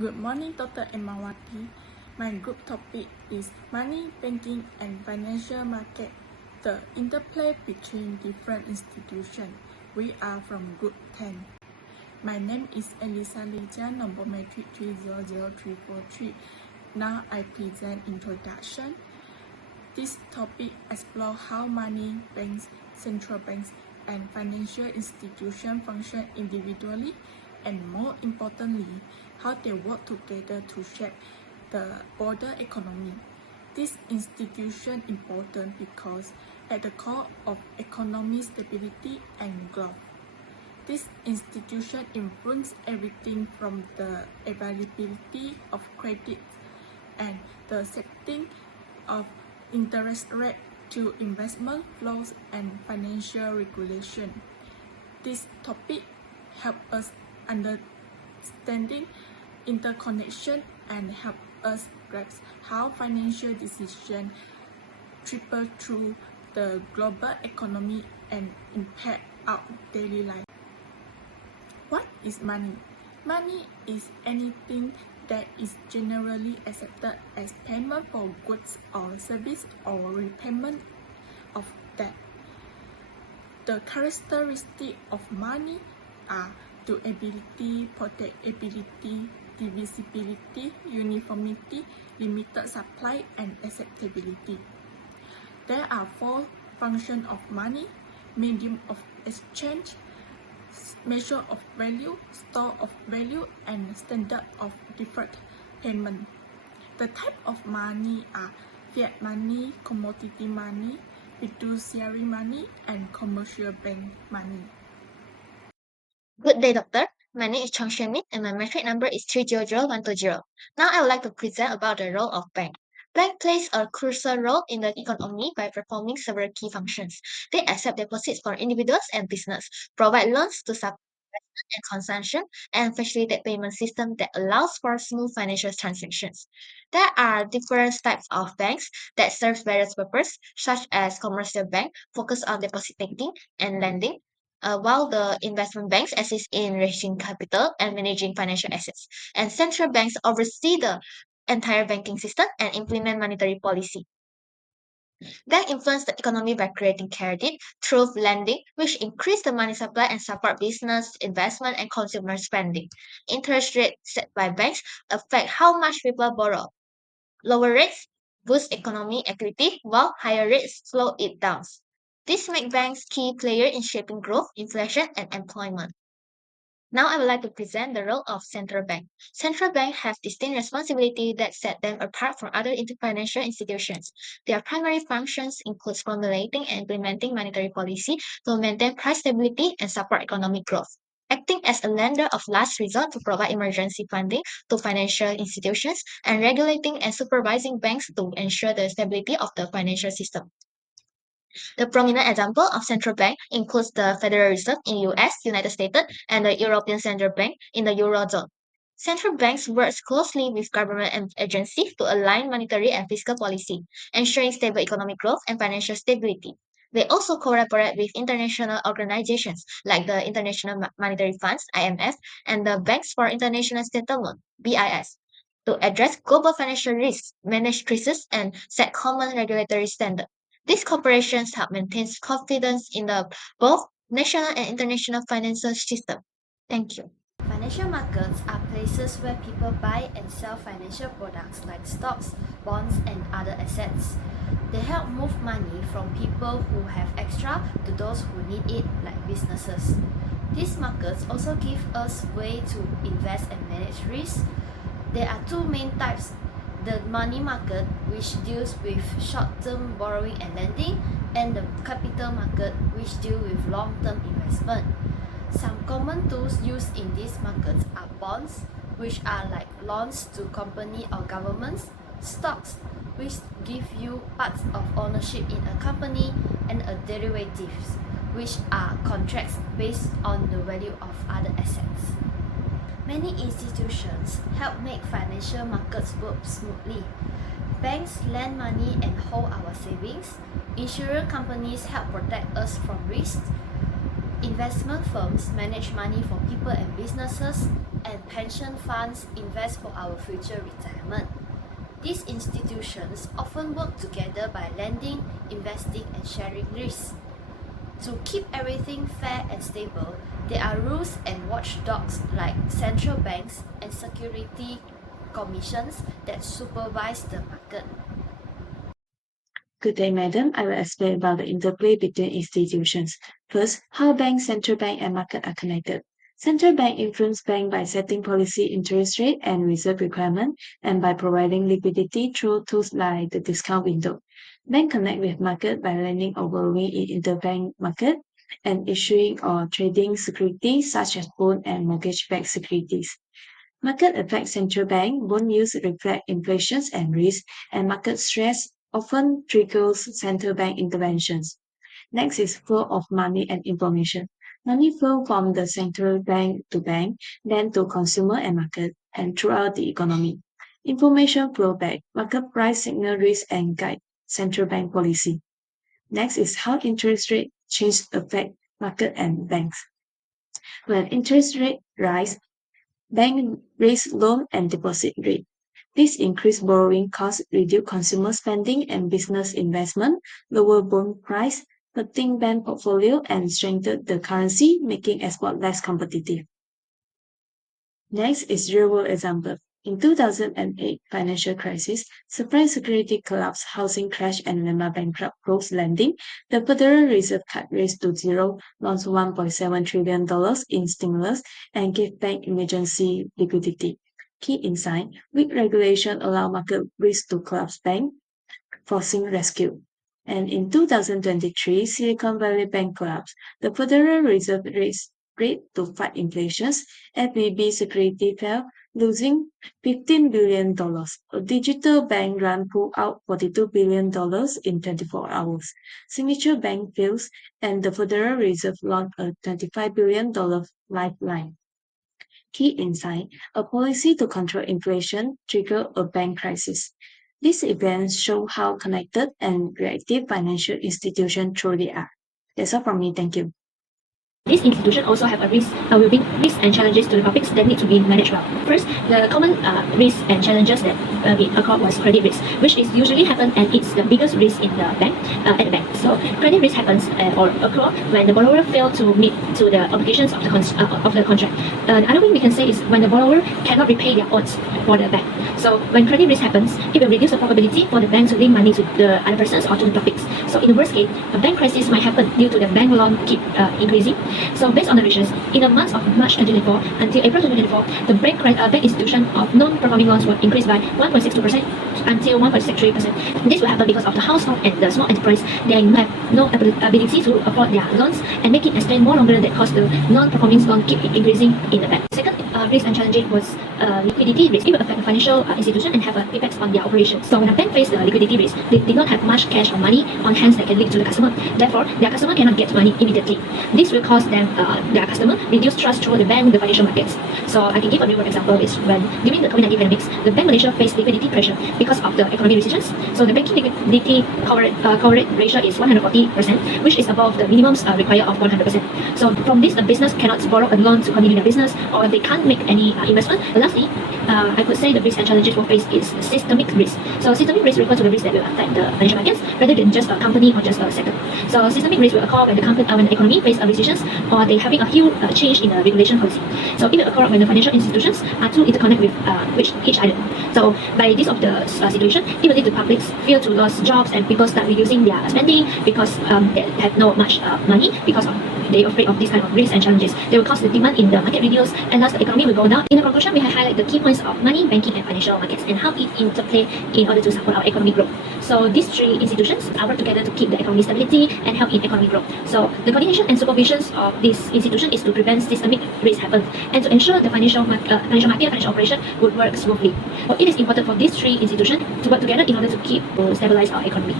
Good morning, Dr. Emawati. My group topic is Money, Banking, and Financial Market, the interplay between different institutions. We are from Group 10. My name is Elisa Leja, number matric 3000343. Now I present introduction. This topic explores how money, banks, central banks, and financial institutions function individually, and more importantly, how they work together to shape the broader economy. This institution is important because at the core of economic stability and growth. This institution influences everything from the availability of credit and the setting of interest rate to investment flows and financial regulation. This topic helps us understanding interconnection and help us grasp how financial decisions trickle through the global economy and impact our daily life. What is money? Money is anything that is generally accepted as payment for goods or service or repayment of debt. The characteristics of money are durability, portability, divisibility, uniformity, limited supply, and acceptability. There are four functions of money: medium of exchange, measure of value, store of value, and standard of deferred payment. The type of money are fiat money, commodity money, fiduciary money, and commercial bank money. Good day, doctor. My name is Chang Shen-min and my metric number is 300120. Now I would like to present about the role of bank. Bank plays a crucial role in the economy by performing several key functions. They accept deposits for individuals and business, provide loans to support investment and consumption, and facilitate payment system that allows for smooth financial transactions. There are different types of banks that serve various purposes, such as commercial bank, focus on deposit taking and lending, while the investment banks assist in raising capital and managing financial assets, and central banks oversee the entire banking system and implement monetary policy. Banks influence the economy by creating credit through lending, which increase the money supply and support business, investment, and consumer spending. Interest rates set by banks affect how much people borrow. Lower rates boost economic activity, while higher rates slow it down. This makes banks key player in shaping growth, inflation, and employment. Now I would like to present the role of central bank. Central banks have distinct responsibilities that set them apart from other financial institutions. Their primary functions include formulating and implementing monetary policy to maintain price stability and support economic growth. Acting as a lender of last resort to provide emergency funding to financial institutions, and regulating and supervising banks to ensure the stability of the financial system. The prominent example of central bank includes the Federal Reserve in US, United States, and the European Central Bank in the Eurozone. Central banks work closely with government and agencies to align monetary and fiscal policy, ensuring stable economic growth and financial stability. They also collaborate with international organizations like the International Monetary Funds (IMF) and the Banks for International Settlement (BIS) to address global financial risks, manage crises, and set common regulatory standards. These corporations help maintain confidence in the both national and international financial system. Thank you. Financial markets are places where people buy and sell financial products like stocks, bonds, and other assets. They help move money from people who have extra to those who need it, like businesses. These markets also give us way to invest and manage risk. There are two main types: the money market, which deals with short-term borrowing and lending, and the capital market, which deals with long-term investment. Some common tools used in these markets are bonds, which are like loans to company or governments, stocks, which give you parts of ownership in a company, and derivatives, which are contracts based on the value of other assets. Many institutions help make financial markets work smoothly. Banks lend money and hold our savings. Insurance companies help protect us from risks. Investment firms manage money for people and businesses, and pension funds invest for our future retirement. These institutions often work together by lending, investing, and sharing risks. To keep everything fair and stable, there are rules and watchdogs like central banks and security commissions that supervise the market. Good day, madam. I will explain about the interplay between institutions. First, how banks, central bank, and market are connected. Central bank influence bank by setting policy interest rate and reserve requirement and by providing liquidity through tools like the discount window. Bank connect with market by lending or borrowing in interbank market and issuing or trading securities such as bond and mortgage-backed securities. Market affect central bank, bond yields reflect inflations and risk, and market stress often triggers central bank interventions. Next is flow of money and information. Money flow from the central bank, then to consumer and market, and throughout the economy. Information flow back. Market price signal risk and guide central bank policy. Next is how interest rate change affect market and banks. When interest rate rise, bank raise loan and deposit rate. This increase borrowing costs, reduce consumer spending and business investment, lower bond price, hurting bank portfolio, and strengthen the currency, making export less competitive. Next is real-world example. In 2008 financial crisis, supply security collapse, housing crash, and Lehman bankrupt closed lending, the Federal Reserve cut rates to zero, launched $1.7 trillion in stimulus, and gave bank emergency liquidity. Key insight, weak regulation allow market risk to collapse bank, forcing rescue. And in 2023, Silicon Valley Bank collapsed. The Federal Reserve raised rate to fight inflation. FVB security fell, losing $15 billion. A digital bank run pulled out $42 billion in 24 hours. Signature Bank fails, and the Federal Reserve launched a $25 billion lifeline. Key insight, a policy to control inflation triggered a bank crisis. These events show how connected and reactive financial institutions truly are. That's all from me. Thank you. This institution also have a will bring risks and challenges to the topics that need to be managed well. First, the common risks and challenges that we occur was credit risk, which is usually happen and it's the biggest risk in the bank at the bank. So credit risk happens or occur when the borrower fail to meet to the obligations of the contract. The other way we can say is when the borrower cannot repay their odds for the bank. So when credit risk happens, it will reduce the probability for the bank to lend money to the other persons or to the topics. So in the worst case, a bank crisis might happen due to the bank loan keep increasing. So based on the reasons, in the months of March 2024 until April 2024, the bank institution of non-performing loans will increase by 1.62% until 1.63%. This will happen because of the household and the small enterprise, they have no ability to afford their loans and make it extend more longer that cause the non-performing loan keep increasing in the bank. Second risk and challenge was liquidity risk. It will affect the financial institution and have an effect on their operations. So when a bank faces the liquidity risk, they did not have much cash or money on hand that can lead to the customer. Therefore, their customer cannot get money immediately. This will cause them, their customer, reduce trust through the bank, the financial markets. So I can give a real world example is when during the COVID-19 pandemics, the Bank Malaysia faced liquidity pressure because of the economic recessions. So the banking liquidity coverage ratio is 140%, which is above the minimums required of 100%. So from this, the business cannot borrow a loan to continue their business, or they can't make any investment. Lastly, I could say the risks and challenges we'll face is systemic risk. So systemic risk refers to the risk that will affect the financial markets rather than just a company or just a sector. So systemic risk will occur when the economy faces a recession or they having a huge change in the regulation policy. So it will occur when the financial institutions are too interconnect with each other. So by this of the situation, it will lead to publics fear to lose jobs and people start reducing their spending because they have not much money because of they are afraid of these kind of risks and challenges. They will cause the demand in the market reduce and thus the economy will go down. In the conclusion, we have highlighted the key points of money, banking and financial markets and how it interplay in order to support our economic growth. So these three institutions are work together to keep the economic stability and help in economic growth. So the coordination and supervision of this institution is to prevent systemic risk happen and to ensure the financial market financial operation would work smoothly. So it is important for these three institutions to work together in order to stabilize our economy.